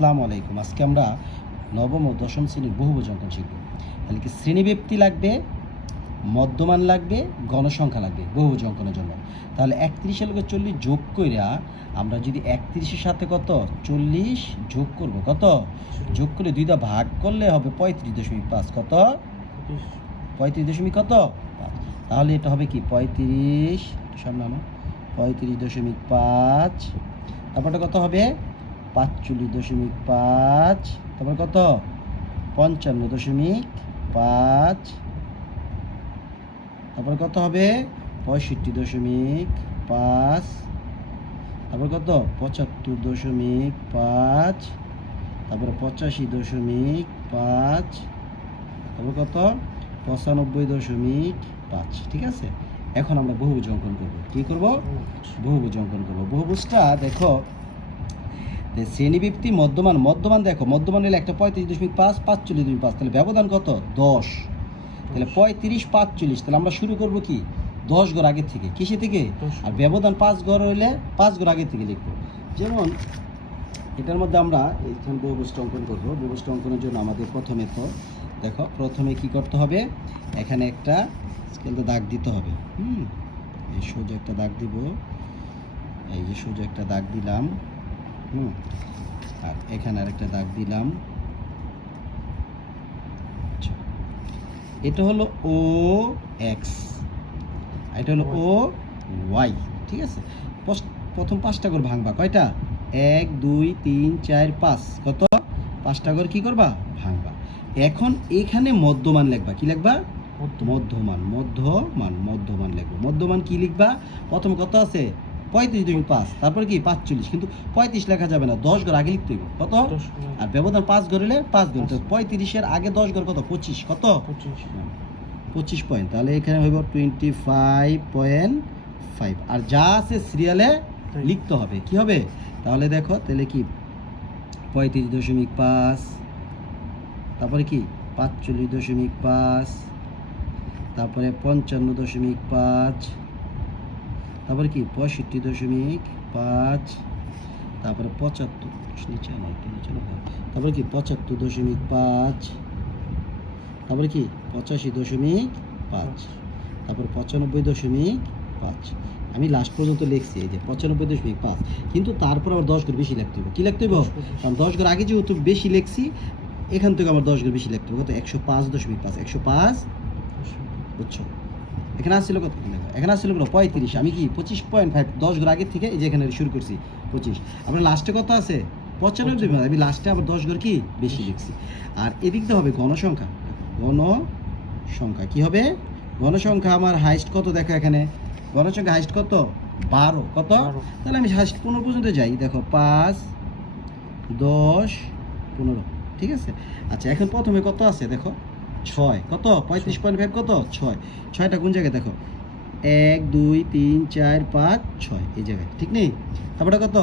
আসসালামু আলাইকুম। আজকে আমরা নবম ও দশম শ্রেণীর বহুভুজ অঙ্কন শিখব। তাহলে কি শ্রেণীব্যক্তি লাগবে, মধ্যমান লাগবে, গণসংখ্যা লাগবে বহুভুজ অঙ্কনের জন্য। তাহলে 31 এর লগে 40 যোগ কইরা আমরা যদি 31-এর সাথে কত 40 যোগ করব, কত যোগ করে দুইটা ভাগ করলে হবে 35.5। কত 35 কত 5। তাহলে এটা হবে কি 35 সামনে আনো 35.5। তারপরটা কত হবে 45.5। তারপর কত 55.5। তারপর কত হবে 65.5। তারপর কত 75.5। তারপরে 85.5। তারপর কত 95.5। ঠিক আছে, এখন আমরা বহুভুজ অঙ্কন করব। কি করব? বহুভুজ অঙ্কন করব। বহুভুজটা দেখো শ্রেণীব্যক্তি মধ্যমান, মধ্যমান দেখো মধ্যমান হলে একটা 35.5 45.5, তাহলে ব্যবধান কত 10। তাহলে 35 45, তাহলে আমরা শুরু করব কি 10 ঘর আগের থেকে, কিসে থেকে, আর ব্যবধান 5 ঘর হইলে 5 ঘর আগের থেকে লিখবো। যেমন এটার মধ্যে আমরা এইখানে বহুভুজটা অঙ্কন করব। বহুভুজটা অঙ্কনের জন্য আমাদের প্রথমে তো দেখো প্রথমে কি করতে হবে, এখানে একটা স্কেলতে দাগ দিতে হবে। এই সোজা একটা দাগ দিব, এই যে সোজা একটা দাগ দিলাম। আর এখানে আরেকটা দাগ দিলাম। এটা হলো ও এক্স, এটা হলো ও ওয়াই। ঠিক আছে, প্রথম 5টা করে ভাঙবা। কয়টা 1 2 3 4 5, কত 5টা করে কি করবা ভাঙবা। এখন এখানে মধ্যমান লিখবা। কি লিখবা? মধ্যমান। মধ্যমান, মধ্যমান লিখবো। মধ্যমান কি লিখবা? প্রথম কত আছে 35.5, তারপর কি 45, কিন্তু 35 লেখা যাবে না, 10 ঘর আগে লিখতে হবে। কত? আর ব্যবধান 5 ঘর হলে 5 ঘর, তো 35-এর আগে 10 ঘর কত 25। কত 25 পয়েন্ট। তাহলে এখানে হইব 25.5। আর যা আছে সিরিয়ালে লিখতে হবে। কি হবে তাহলে দেখো, তাহলে কি 35.5, তারপরে কি 45.5, তারপরে 55.5, তারপরে কি 65.5, তারপরে 75, তারপরে কি 75.5, তারপরে কি 85.5, তারপরে 95.5। আমি লাস্ট পর্যন্ত লিখছি এই যে 95.5, কিন্তু তারপর আমার 10 ঘর বেশি লিখতে হবে। কি লিখতে হবে? কারণ 10 ঘর আগে যেহেতু বেশি লিখছি, এখান থেকে আমার 10 ঘর বেশি লিখতে হবে। কত 105.5, 105 বুঝছো। এখানে আসছিল কত, এখানে আসছিল 35, আমি কি 25.5 10 ঘর আগের থেকে এই যে এখানে শুরু করছি 25। আমরা লাস্টে কত আছে 95, আমি লাস্টে আবার 10 ঘর কি বেশি লিখছি। আর এদিক দিয়ে হবে গণসংখ্যা। গণসংখ্যা কি হবে? গণসংখ্যা আমার হাইস্ট কত দেখো, এখানে গণসংখ্যা হাইস্ট কত 12। কত? তাহলে আমি হাইস্ট 15 পর্যন্ত যাই। দেখো 5 10 15। ঠিক আছে, আচ্ছা এখন প্রথমে কত আছে দেখো 6। কত 35.5, কত 6। 6টা কোন জায়গায় দেখো 1 2 3 4 5 6 এই জায়গায়, ঠিক নেই? তারপরে কত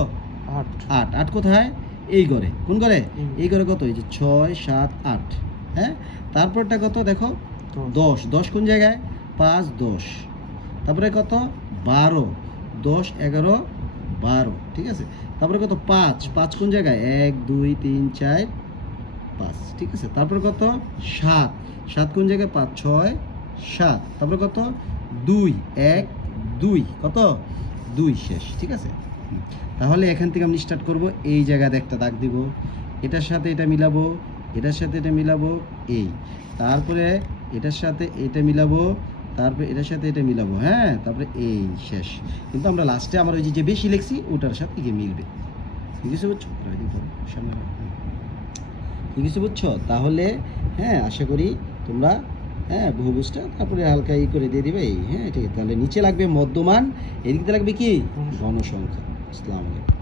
8। 8 কোথায়? এই ঘরে। কোন ঘরে? এই ঘরে। কত? এই যে 6 7 8। হ্যাঁ, তারপরটা কত দেখো 10। 10 কোন জায়গায়? 5 10। তারপরে কত 12 10 11 12। ঠিক আছে, তারপরে কত 5 5 কোন জায়গায়? 1 2 3 4 5। ঠিক আছে, তারপর কত 7 7 কোন জায়গায়? 5 6 7। তারপরে কত 2 1 2, কত 2 শেষ। ঠিক আছে, তাহলে এখান থেকে আমি স্টার্ট করব। এই জায়গাতে একটা দাগ দিব, এটার সাথে এটা মিলাবো, এটার সাথে এটা মিলাবো, এই তারপরে এটার সাথে এটা মিলাবো, তারপরে এটার সাথে এটা মিলাবো। হ্যাঁ, তারপরে এই শেষ। কিন্তু আমরা লাস্টে আমার ওই যে বেশি লিখছি ওটার সাথে গিয়ে মিলবে। ঠিক আছে, বুঝছো? সামনে ঠিক আছে, বুঝছো? তাহলে হ্যাঁ, আশা করি তোমরা হ্যাঁ বহুভুজটা তারপরে হালকা ই করে দিয়ে দিবে। হ্যাঁ ঠিক আছে, তাহলে নিচে লাগবে মধ্যমান, এদিকে লাগবে কি গণসংখ্যা। আসসালামু আলাইকুম।